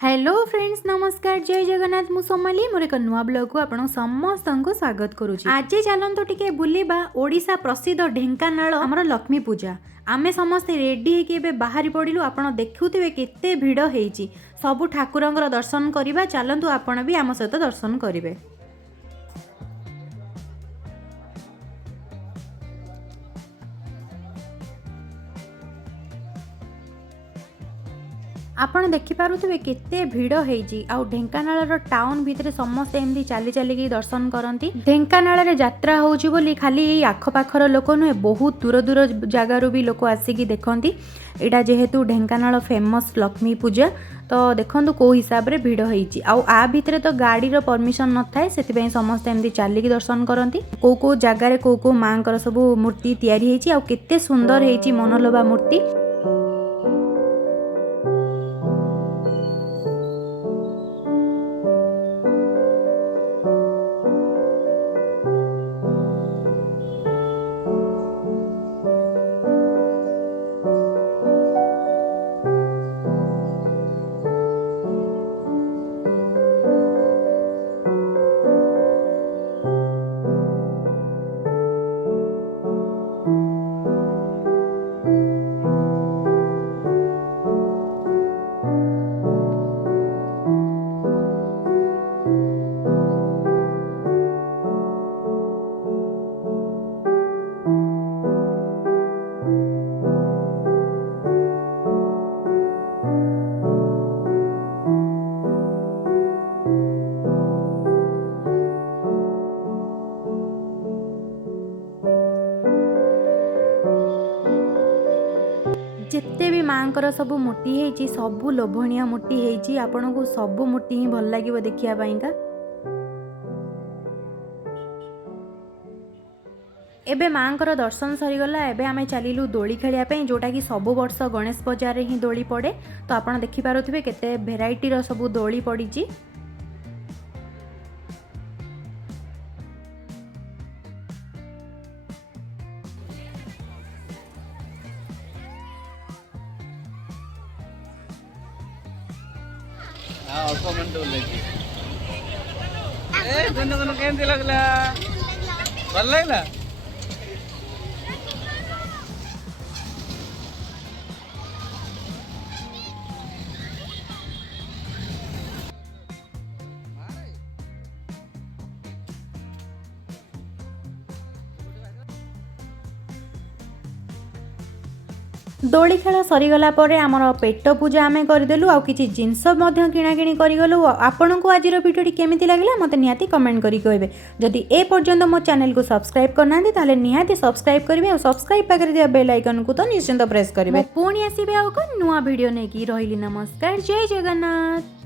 Hello friends, नमस्कार, जय जगन्नाथ। मु सोमाली मोर एक नुआ ब्लॉग को आपण समस्त को स्वागत करुछि। आज चलंतु टिके बुलिबा ओडिशा प्रसिद्ध ढेंकानाल हमर लक्ष्मी पूजा। आमे समस्त रेडी हेके बे बाहरी पड़िलु। आपण देखुथिबे केते भिड़ हेइची। सबु ठाकुरंकर दर्शन करिबा। चलंतु आपण भी आम सहित दर्शन करिवे। आपण देखिपारुथिबे केते भिड़ हेइची। आउ ढेंकानालर टाउन भितरे समस्त एमती चाली चाली दर्शन करती। ढेंकानाल रे यात्रा होउची बोली खाली एई आखपाखर लोक नुहे, बहुत दूर दूर जगारू भी लोक आसिकी देखती। एटा जेहेतु ढेंकानाल फेमस लक्ष्मी पूजा, तो देखंतु को हिसाब रे भिड़ हेइची। आउ आ भितरे तो गाड़ी रो परमिशन न थाए, सेति समस्त एमती चालिकी दर्शन करती। को जगार रे को मांकर सब मूर्ति तैयारी हेइची। आउ केते सुंदर हेइची मनलोभा मूर्ति। जिते भी माँकर सब मूर्ति है सबू लोभनीय मूर्ति है। आपन को सब मूर्ति ही भल लगे देखिया पाइंका। एबे माँकर दर्शन सरीगला। एबे आमे चलिलु दोली खेलिया जोटा कि सब वर्ष गणेश बजार ही दोली पड़े। तो आपन देखि पारुथिबे केते भेराइटी रो सब दोली पड़ीची। अल्प मिनट केमती लगला भल लगला। दोली खेल सरीगला परे आमर पेट पूजा आमे करदेलु। आउ किछि जिंस मध्य किणाकिणी करिगलु। आपन को आज वीडियोटी केमिति लागला मते निहाती कमेंट करी कहबे। जदि ए पर्यंत मो चैनल को सब्सक्राइब करनांती ताले निहाती सब्सक्राइब करिवे। और सब्सक्राइब पाकर दिया बेल आइकन को तो निश्चिंत प्रेस करिवे। पुणी आसीबे आउ को नुआ वीडियो नेकी। रहिली नमस्कार, जय जगन्नाथ।